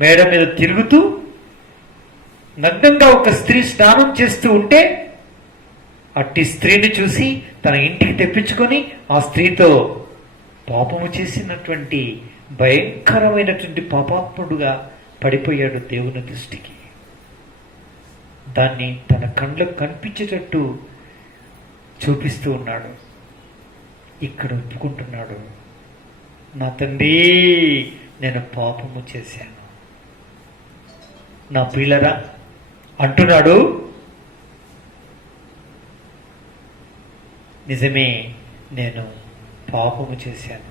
మేడ మీద తిరుగుతూ నగ్నంగా ఒక స్త్రీ స్నానం చేస్తూ ఉంటే అట్టి స్త్రీని చూసి తన ఇంటికి తెప్పించుకొని ఆ స్త్రీతో పాపము చేసినటువంటి భయంకరమైనటువంటి పాపాత్ముడుగా పడిపోయాడు దేవుని దృష్టికి. దాన్ని తన కళ్ళకు కనిపించేటట్టు చూపిస్తూ ఉన్నాడు. ఇక్కడ ఒప్పుకుంటున్నాడు, నా తండ్రి, నేను పాపము చేశాను. నా పిల్లరా అంటున్నాడు, నిజమే, నేను పాపము చేశాను.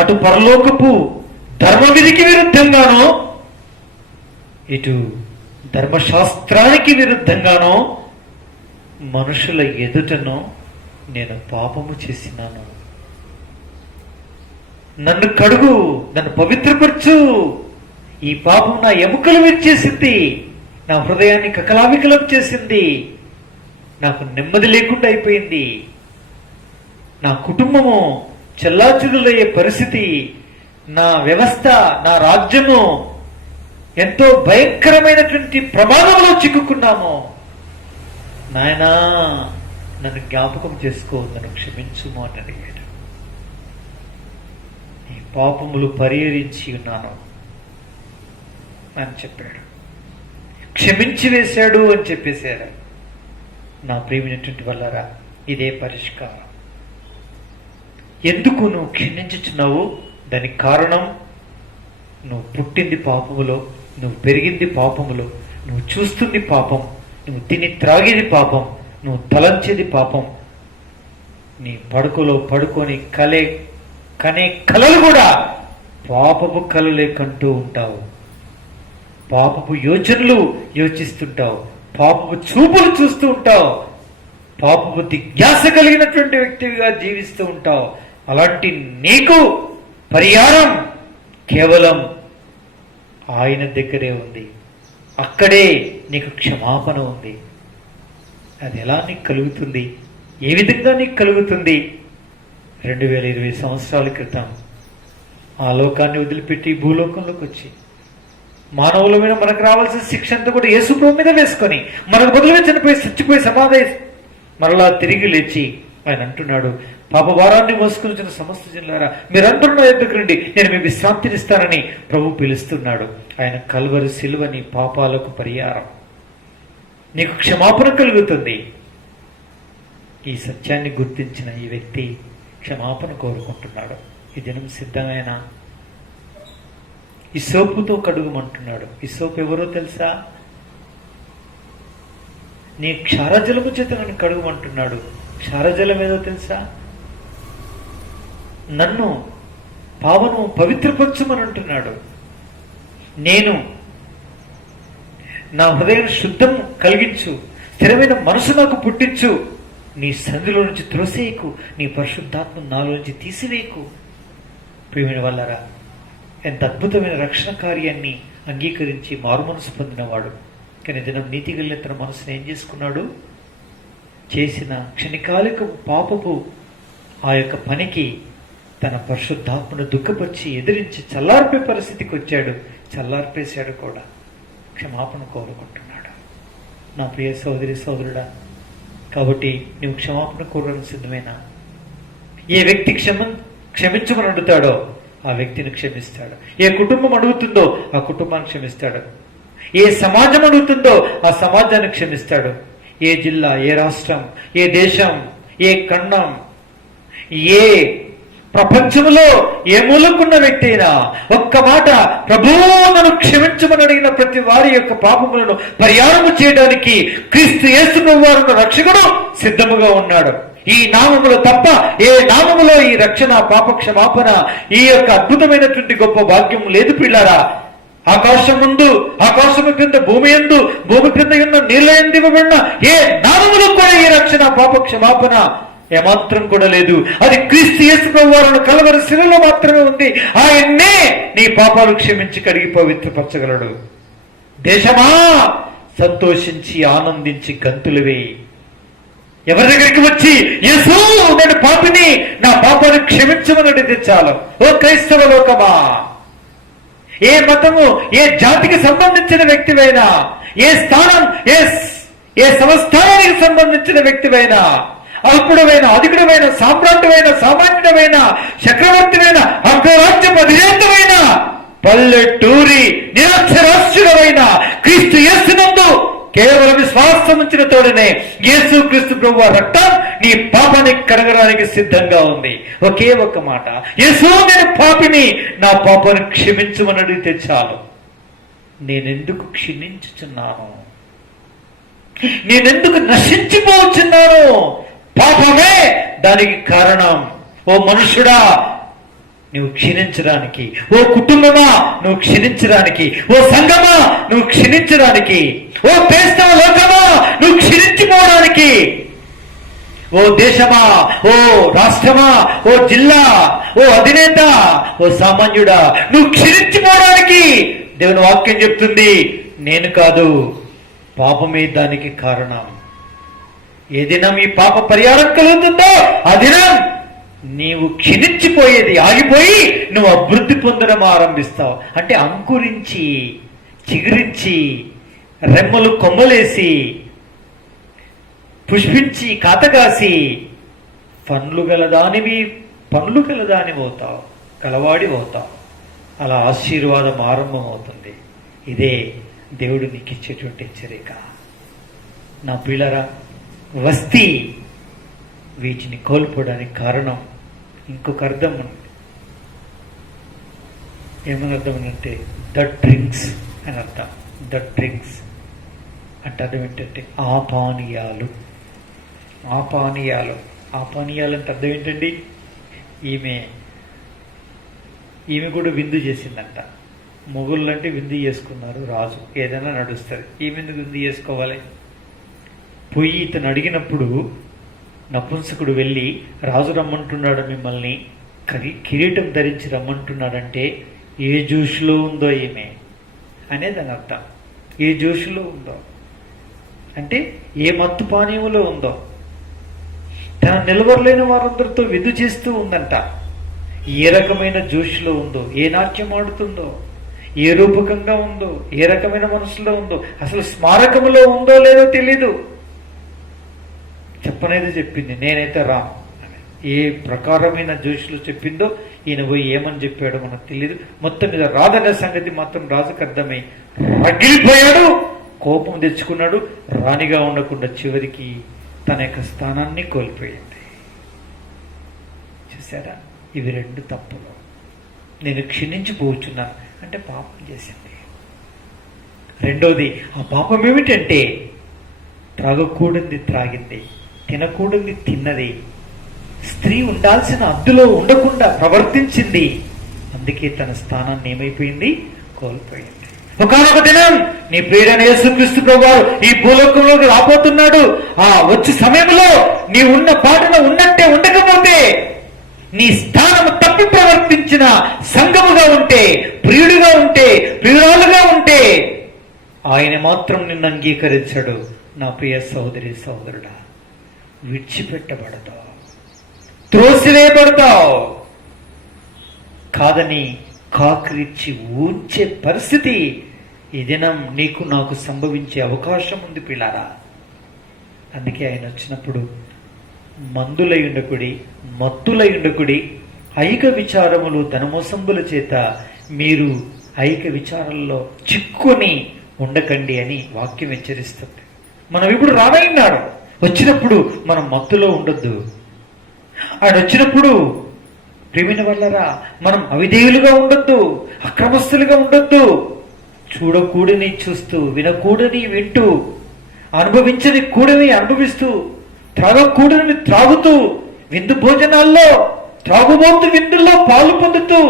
అటు పరలోకపు ధర్మవిధికి విరుద్ధంగానో, ఇటు ధర్మశాస్త్రానికి విరుద్ధంగానో, మనుషుల ఎదుటనో నేను పాపము చేసినాను. నన్ను కడుగు, నన్ను పవిత్రపరచు. ఈ పాపం నా ఎముకలు విరిచేసింది, నా హృదయాన్ని కకలావికలం చేసింది, నాకు నెమ్మది లేకుండా అయిపోయింది, నా కుటుంబము చెల్లాచెదురయ్యే పరిస్థితి, నా వ్యవస్థ, నా రాజ్యము ఎంతో భయంకరమైనటువంటి ప్రమాదంలో చిక్కుకున్నామో, నాయనా నన్ను జ్ఞాపకం చేసుకో, నన్ను క్షమించుము అని అడిగాడు. ఈ పాపములు పరిహరించి ఉన్నాను అని చెప్పాడు. క్షమించి వేశాడు అని చెప్పేశారు. నా ప్రియమైనటువంటి వల్లరా, ఇదే పరిష్కారం. ఎందుకు నువ్వు క్షమించుచున్నావు? దానికి కారణం, నువ్వు పుట్టింది పాపములో, నువ్వు పెరిగింది పాపములో, నువ్వు చూస్తుంది పాపం, నువ్వు తిని త్రాగేది పాపం, నువ్వు తలంచేది పాపం. నీ పడుకలో పడుకొని కనే కలలు కూడా పాపపు కలలే కంటూ ఉంటావు. పాపపు యోచనలు యోచిస్తుంటావు, పాపపు చూపులు చూస్తూ ఉంటావు, పాపపు జిజ్ఞాస కలిగినటువంటి వ్యక్తివిగా జీవిస్తూ ఉంటావు. అలాంటి నీకు పరిహారం కేవలం ఆయన దగ్గరే ఉంది. అక్కడే నీకు క్షమాపణ ఉంది. అది ఎలా నీకు కలుగుతుంది? ఏ విధంగా నీకు కలుగుతుంది? 2020 సంవత్సరాల క్రితం ఆ లోకాన్ని వదిలిపెట్టి భూలోకంలోకి వచ్చి మానవుల మీద మనకు రావాల్సిన శిక్ష అంతా కూడా యేసు ప్రభువు మీద వేసుకొని మనకు బదులుగా చచ్చిపోయి సమాధి మరలా తిరిగి లేచి ఆయన అంటున్నాడు, పాప భారాన్ని మోసుకుని వచ్చిన సమస్త జనులారా మీరందరూ నా యొద్దకు రండి, నేను మీ విశ్రాంతినిస్తానని ప్రభు పిలుస్తున్నాడు. ఆయన కల్వరి సిలువని పాపాలకు పరిహారం. నీకు క్షమాపణ కలుగుతుంది. ఈ సత్యాన్ని గుర్తించిన ఈ వ్యక్తి క్షమాపణ కోరుకుంటున్నాడు. ఈ దినం సిద్ధమైన ఇసోపుతో కడుగుమంటున్నాడు. ఇసోపు ఎవరో తెలుసా? నీ క్షారజలము చేత నన్ను కడుగుమంటున్నాడు. క్షారజలం ఏదో తెలుసా? నన్ను పావను పవిత్రపరచుమని అంటున్నాడు. నేను నా హృదయం శుద్ధం కలిగించు, స్థిరమైన మనసు నాకు పుట్టించు, నీ సంధిలో నుంచి త్రోసేయకు, నీ పరిశుద్ధాత్మ నాలో నుంచి తీసివేయకు. ప్రియమైన వల్లరా, ఎంత అద్భుతమైన రక్షణ కార్యాన్ని అంగీకరించి మారు మనసు పొందినవాడు. కానీ దినం నీతిగల తన మనసును ఏం చేసుకున్నాడు? చేసిన క్షణికాలిక పాపపు ఆ యొక్క పనికి తన పరిశుద్ధాత్మను దుఃఖపరిచి ఎదిరించి చల్లార్పే పరిస్థితికి వచ్చాడు. చల్లార్పేశాడు కూడా. క్షమాపణ కోరుకుంటున్నాడు. నా ప్రియ సోదరి సోదరుడా, కాబట్టి నువ్వు క్షమాపణ కోరడానికి సిద్ధమేనా? ఏ వ్యక్తి క్షమించమని అడుగుతాడో ఆ వ్యక్తిని క్షమిస్తాడు. ఏ కుటుంబం అడుగుతుందో ఆ కుటుంబాన్ని క్షమిస్తాడు. ఏ సమాజం అడుగుతుందో ఆ సమాజాన్ని క్షమిస్తాడు. ఏ జిల్లా, ఏ రాష్ట్రం, ఏ దేశం, ఏ ఖండం, ఏ ప్రపంచంలో ఏ మూలకున్న వ్యక్తి అయినా ఒక్క మాట ప్రభువు నన్ను క్షమించమని అడిగిన ప్రతి వారి యొక్క పాపములను పరిహారము చేయడానికి క్రీస్తు యేసు ప్రభువు రక్షకుడు సిద్ధముగా ఉన్నాడు. ఈ నామములో తప్ప ఏ నామములో ఈ రక్షణ, పాప క్షమాపణ, ఈ యొక్క అద్భుతమైనటువంటి గొప్ప భాగ్యం లేదు పిల్లారా. ఆకాశం ముందు, ఆకాశము క్రింద, భూమి యందు, భూమి క్రింద ఉన్న నీళ్ళ యందు ఇవ్వబడిన ఏ నామములో కూడా ఈ రక్షణ, పాప క్షమాపణ ఏమాత్రం కూడా లేదు. అది క్రీస్తు యేసు ప్రభువు కల్వరి శిలువలో మాత్రమే ఉంది. ఆయన్నే నీ పాపాలు క్షమించి కడిగి పవిత్రపరచగలడు. దేశమా సంతోషించి ఆనందించి గంతులు వేయి. ఎవరి దగ్గరికి వచ్చి యేసు నేను పాపిని, నా పాపాన్ని క్షమించమని అడిగితే చాలు. ఓ క్రైస్తవ లోకమా, ఏ మతము, ఏ జాతికి సంబంధించిన వ్యక్తివైనా, ఏ స్థానం, ఏ సంస్థానానికి సంబంధించిన వ్యక్తివైనా, అల్పుడమైన, అధికుడమైన, సామ్రాట్టువైన, సామాన్యుడమైన, చక్రవర్తివైన, అగ్రరాజ్యం అధినేతమైన, పల్లెటూరి నిరక్షరాస్యుడమైన క్రీస్తు యేసునందు కేవలం విశ్వాసం ఉంచిన తోడనే యేసు క్రీస్తు ప్రభువు రక్తం నీ పాపాన్ని కడగడానికి సిద్ధంగా ఉంది. ఒకే ఒక్క మాట, యేసు నేను పాపిని, నా పాపాన్ని క్షమించమని అడిగితే చాలు. నేనెందుకు క్షమించుచున్నాను? నేనెందుకు నశించిపోతున్నాను? పాపమే దానికి కారణం. ఓ మనుషుడా, నువ్వు క్షీణించడానికి, ఓ కుటుంబమా నువ్వు క్షీణించడానికి, ఓ సంఘమా నువ్వు క్షీణించడానికి, ఓ క్రైస్తవ లోకమా నువ్వు క్షీణించిపోవడానికి, ఓ దేశమా, ఓ రాష్ట్రమా, ఓ జిల్లా, ఓ అధినేత, ఓ సామాన్యుడా నువ్వు క్షీణించిపోవడానికి దేవుని వాక్యం చెప్తుంది. నేను కాదు, పాపమే దానికి కారణం. ఏ దినం ఈ పాప పరిహారం కలుగుతుందో ఆ దినం నీవు క్షీణించిపోయేది ఆగిపోయి నువ్వు అభివృద్ధి పొందడం ఆరంభిస్తావు. అంటే అంకురించి చిగురించి రెమ్మలు కొమ్మలేసి పుష్పించి కాతగాసి పండ్లు గలదానివి అవుతావు, గలవాడి అవుతావు. అలా ఆశీర్వాదం ఆరంభం అవుతుంది. ఇదే దేవుడు నీకు ఇచ్చేటువంటి హెచ్చరిక. నా పిల్లరా, వస్తీ వీటిని కోల్పోవడానికి కారణం ఇంకొక అర్థం ఉంది. ఏమని అర్థం అంటే ద డ్రింక్స్ అని అర్థం. ద డ్రింక్స్ అంటే అర్థం ఏంటంటే ఆ పానీయాలు అంటే అర్థం ఏంటండి? ఈమె కూడా విందు చేసిందంట. మొగుళ్ళు అంటే విందు చేసుకున్నారు, రాజు ఏదైనా నడుస్తుంది. ఈమె ఎందుకు విందు చేసుకోవాలి? పోయి ఇతను అడిగినప్పుడు నపుంసకుడు వెళ్ళి, రాజు రమ్మంటున్నాడు మిమ్మల్ని, కిరీటం ధరించి రమ్మంటున్నాడంటే ఏ జోషులో ఉందో ఈమె అనేది అని అర్థం. ఏ జోషులో ఉందో అంటే ఏ మత్తు పానీయంలో ఉందో. తన నిలవరలేని వారందరితో విందు చేస్తూ ఉందంట. ఏ రకమైన జోష్లో ఉందో, ఏ నాట్యం ఆడుతుందో, ఏ రూపకంగా ఉందో, ఏ రకమైన మనసులో ఉందో, అసలు స్మారకంలో ఉందో లేదో తెలీదు. చెప్పనేది చెప్పింది, నేనైతే రా. ఏ ప్రకారమైన జోష్లో చెప్పిందో ఈయన పోయి ఏమని చెప్పాడో మనకు తెలియదు. మొత్తం మీద రాదనే సంగతి మాత్రం రాజుకు అర్థమై రగిలిపోయాడు, కోపం తెచ్చుకున్నాడు. రాణిగా ఉండకుండా చివరికి తన యొక్క స్థానాన్ని కోల్పోయింది. చూసారా? ఇవి రెండు తప్పులు. నేను క్షమించిపోతున్నాను అంటే పాపం చేసింది. రెండోది, ఆ పాపం ఏమిటంటే త్రాగకూడనిది త్రాగింది, తినకూడనిది తిన్నది, స్త్రీ ఉండాల్సిన హద్దులో ఉండకుండా ప్రవర్తించింది. అందుకే తన స్థానాన్ని ఏమైపోయింది? కోల్పోయింది. ఒకనొక దినం నీ ప్రియుడైన యేసుక్రీస్తు ప్రభువారు ఈ భూలోకంలోకి రాబోతున్నాడు. ఆ వచ్చే సమయంలో నీ ఉన్న పాటన ఉన్నట్టే ఉండకపోతే, నీ స్థానము తప్పి ప్రవర్తించిన సంఘముగా ఉంటే, ప్రియుడిగా ఉంటే, ప్రియురాలుగా ఉంటే, ఆయన మాత్రం నిన్ను అంగీకరించడు. నా ప్రియ సహోదరి సహోదరుడా, విడిచిపెట్టబడతావు, త్రోసివేయబడతావు. కాదని కాకరిచ్చి ఊంచే పరిస్థితి ఈ దినం నీకు నాకు సంభవించే అవకాశం ఉంది పిల్లారా. అందుకే ఆయన వచ్చినప్పుడు మందులై ఉండకుడి, మత్తులై ఉండకుడి, ఐక విచారములు ధనమోసంబుల చేత మీరు ఐక విచారంలో చిక్కుని ఉండకండి అని వాక్యం హెచ్చరిస్తుంది. మనం ఇప్పుడు రానయ్యాడు. వచ్చినప్పుడు మనం మత్తులో ఉండొద్దు. ఆయన వచ్చినప్పుడు ప్రేమిన వల్లరా మనం అవిధేయులుగా ఉండొద్దు, అక్రమస్తులుగా ఉండొద్దు. చూడకూడని చూస్తూ, వినకూడని వింటూ, అనుభవించని కూడని అనుభవిస్తూ, త్రాగకూడని త్రాగుతూ, విందు భోజనాల్లో, త్రాగుబోతు విందుల్లో పాలు పొందుతూ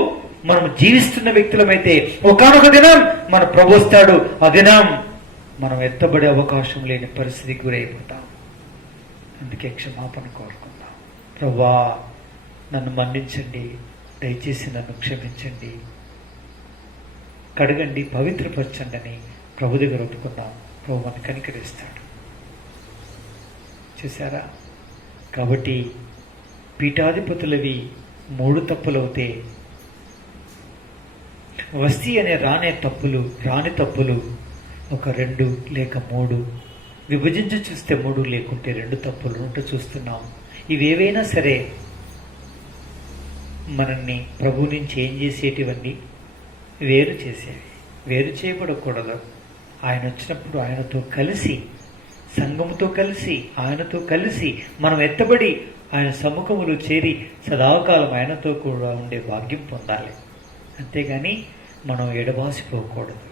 మనం జీవిస్తున్న వ్యక్తులమైతే ఒకానొక దినం మన ప్రభు వస్తాడు. ఆ దినం మనం ఎత్తబడే అవకాశం లేని పరిస్థితికి గురైపోతాం. అందుకే క్షమాపణ కోరుకుందాం. ప్రభువా, నన్ను మన్నించండి, దయచేసి నన్ను క్షమించండి, కడగండి, పవిత్రపరచండి అని ప్రభు దగ్గర ఒప్పుకుందాం. ప్రభు మన కనికరిస్తాడు. చూసారా? కాబట్టి పీఠాధిపతులవి 3 తప్పులవుతే, వస్తీ అనే రాని తప్పులు ఒక 2 లేక 3, విభజించి చూస్తే 3 లేకుంటే 2 తప్పులు ఉంటూ చూస్తున్నాం. ఇవేవైనా సరే మనల్ని ప్రభు నుంచి ఏం చేసేటివన్నీ వేరు చేసేవి. వేరు చేయబడకూడదు. ఆయన వచ్చినప్పుడు ఆయనతో కలిసి, సంఘముతో కలిసి, ఆయనతో కలిసి మనం ఎత్తబడి ఆయన సముఖములు చేరి సదాకాలం ఆయనతో కూడా ఉండే భాగ్యం పొందాలి. అంతేగాని మనం ఎడబాసిపోకూడదు.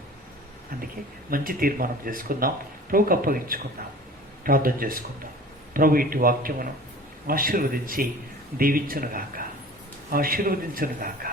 అందుకే మంచి తీర్మానం చేసుకుందాం, ప్రభుకు అప్పగించుకుందాం, ప్రార్థన చేసుకుందాం. ప్రభు ఇటు వాక్యమును ఆశీర్వదించి దీవించునుగాక, ఆశీర్వదించునుగాక.